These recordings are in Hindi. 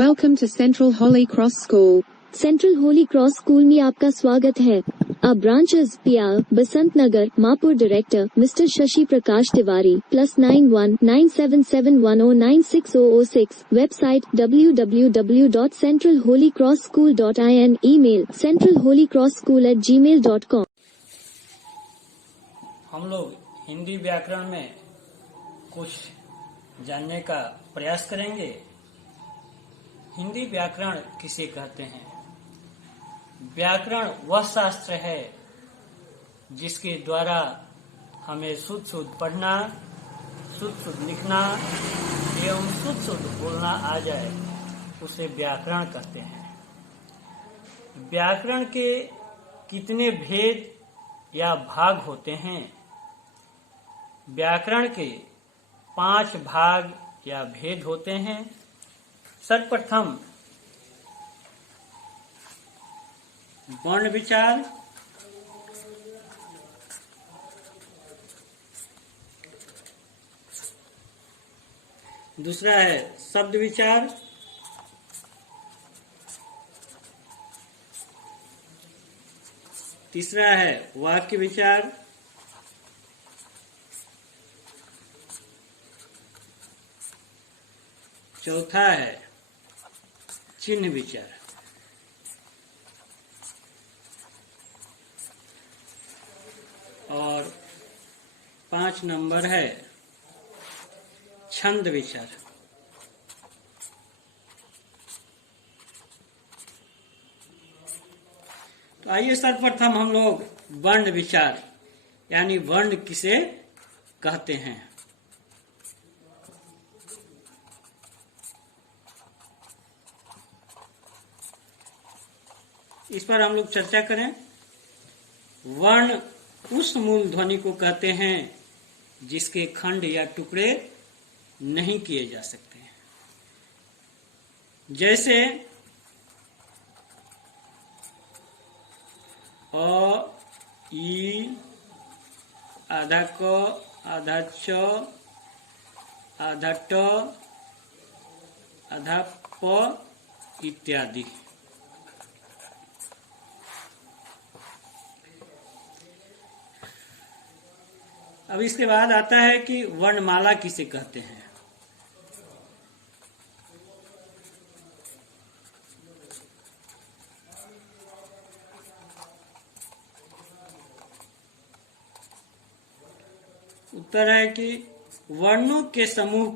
Welcome to Central Holy Cross School. Central holy cross school में आपका स्वागत है। Our branches PR, Basant Nagar, Mapur director mister Shashi Prakash Tiwari +919771096006 website www.centralholycrossschool.in email centralholycrossschool@gmail.com। हम लोग हिंदी व्याकरण में कुछ जानने का प्रयास करेंगे। हिंदी व्याकरण किसे कहते हैं? व्याकरण वह शास्त्र है जिसके द्वारा हमें शुद्ध शुद्ध पढ़ना, शुद्ध शुद्ध लिखना एवं शुद्ध शुद्ध बोलना आ जाए, उसे व्याकरण कहते हैं। व्याकरण के कितने भेद या भाग होते हैं? व्याकरण के 5 भाग या भेद होते हैं। सर्वप्रथम वर्ण विचार, दूसरा है शब्द विचार, तीसरा है वाक्य विचार, चौथा है चिन्ह विचार। और 5 नंबर है छंद विचार। तो आइए सर्वप्रथम हम लोग वर्ण विचार यानी वर्ण किसे कहते हैं। इस पर हम लोग चर्चा करें। वर्ण उस मूल ध्वनि को कहते हैं जिसके खंड या टुकड़े नहीं किए जा सकते, जैसे अ, ई, आधा क, आधा च, आधा ट, आधा प इत्यादि। अब इसके बाद आता है कि वर्णमाला किसे कहते हैं। उत्तर है कि वर्णों के समूह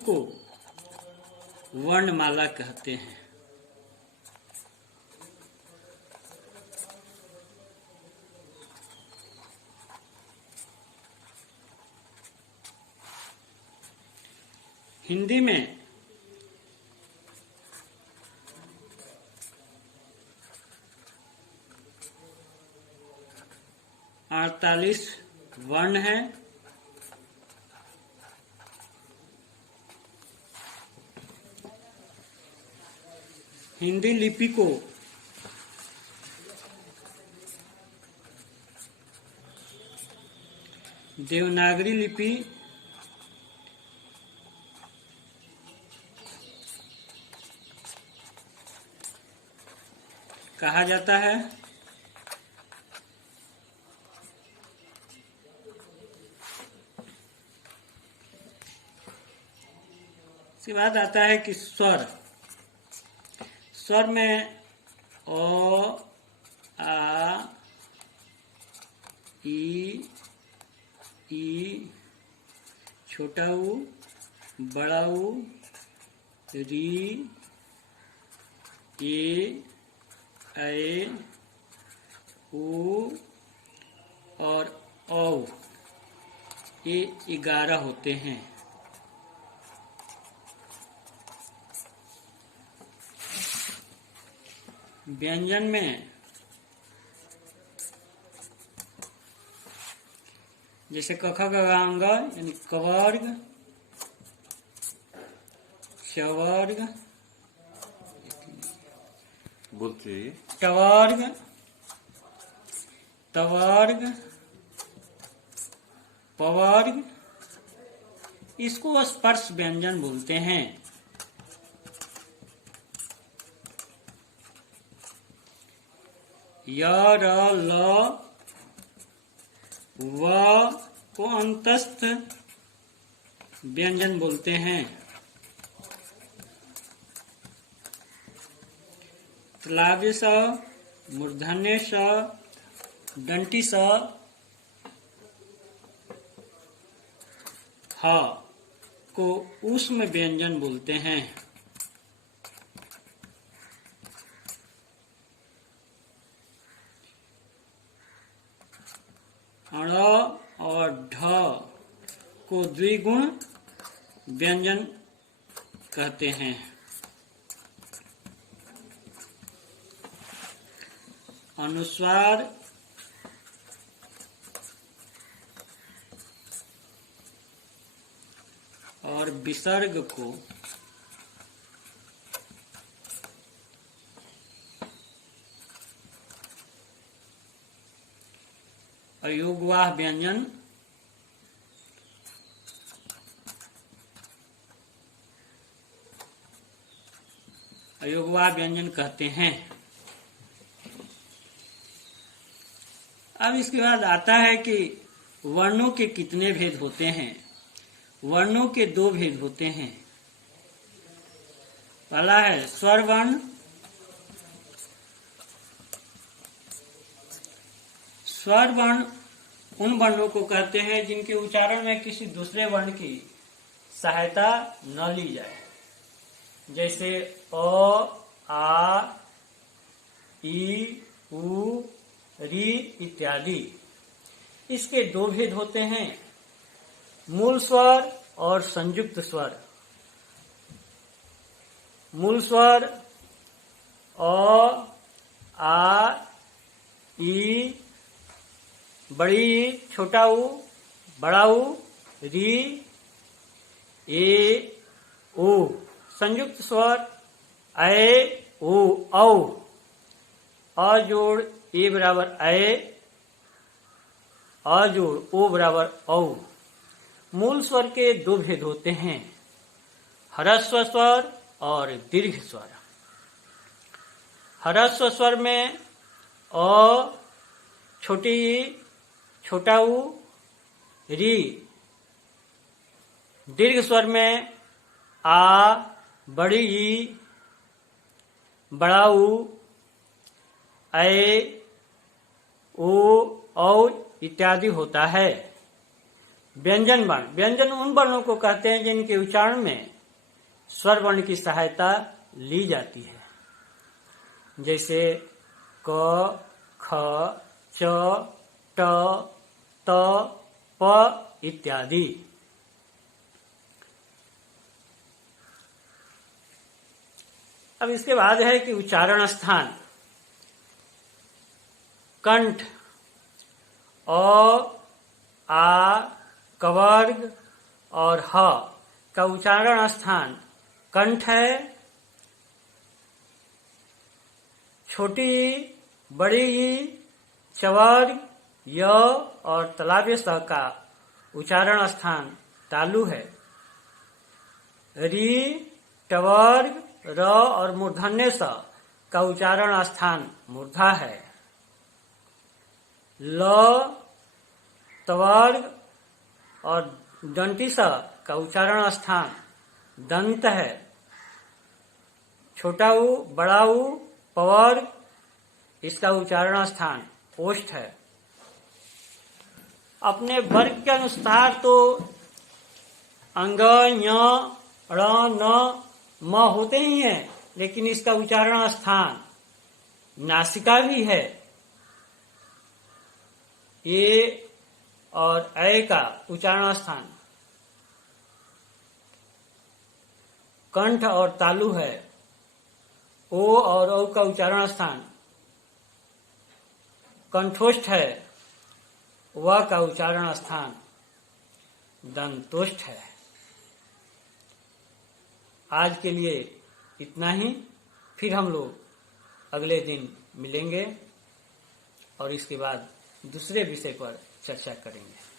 को वर्णमाला कहते हैं। हिंदी में अड़तालीस वर्ण हैं। हिंदी लिपि को देवनागरी लिपि कहा जाता है। इसके बाद आता है कि स्वर में अ, आ, ई, छोटा ऊ, बड़ा ऊ, री, ए, ऊ और औ, ये 11 होते हैं। व्यंजन में जैसे क ख ग घ ङ यानी कवर्ग, चवर्ग, बोलते टवर्ग, तवर्ग, पवर्ग, इसको स्पर्श व्यंजन बोलते हैं। य, र, ल, व को अंतस्थ व्यंजन बोलते हैं। तालव्य स, मूर्धन्य स, दंती स, ह को ऊष्म व्यंजन बोलते हैं। अण और ढ को द्विगुण व्यंजन कहते हैं। अनुस्वार, और विसर्ग को अयोगवाह व्यंजन, कहते हैं। अब इसके बाद आता है कि वर्णों के कितने भेद होते हैं। वर्णों के दो भेद होते हैं। पहला है स्वर वर्ण। स्वर वर्ण उन वर्णों को कहते हैं जिनके उच्चारण में किसी दूसरे वर्ण की सहायता न ली जाए, जैसे अ, आ, ई, उ, री इत्यादि। इसके दो भेद होते हैं, मूल स्वर और संयुक्त स्वर। मूल स्वर अ, आ, ई, बड़ी ई, छोटा ऊ, बड़ा ऊ, री, ए, ओ। संयुक्त स्वर ए, ओ, औ। अ जोड़ ए बराबर ए, अ जोड़ ओ बराबर औ। मूल स्वर के दो भेद होते हैं, ह्रस्व स्वर और दीर्घ स्वर। ह्रस्व स्वर में अ, छोटी ई, छोटा ऊ, री। दीर्घ स्वर में आ, बड़ी ई, बड़ा ऊ, ए, ओ, औ इत्यादि होता है। व्यंजन वर्ण, व्यंजन उन वर्णों को कहते हैं जिनके उच्चारण में स्वर वर्ण की सहायता ली जाती है, जैसे क, ख, च, ट, त, प इत्यादि। अब इसके बाद है कि उच्चारण स्थान। कंठ अ, आ, कवर्ग और ह का उच्चारण स्थान कंठ है। छोटी ई, बड़ी ई, चवर्ग, य और तालव्य स का उच्चारण स्थान तालु है। री, टवर्ग, र और मूर्धन्य स का उच्चारण स्थान मूर्धा है। ल, तवर्ग और दंती स का उच्चारण स्थान दंत है। छोटा ऊ, बड़ा ऊ, पवर्ग, इसका उच्चारण स्थान ओष्ठ है। अपने वर्ग के अनुसार तो अंग, ञ, ण, न, म होते ही हैं, लेकिन इसका उच्चारण स्थान नासिका भी है। ए और ए का उच्चारण स्थान कंठ और तालु है। ओ और औ का उच्चारण स्थान कंठोष्ठ है। व का उच्चारण स्थान दंतोष्ठ है। आज के लिए इतना ही, फिर हम लोग अगले दिन मिलेंगे और इसके बाद दूसरे विषय पर चर्चा करेंगे।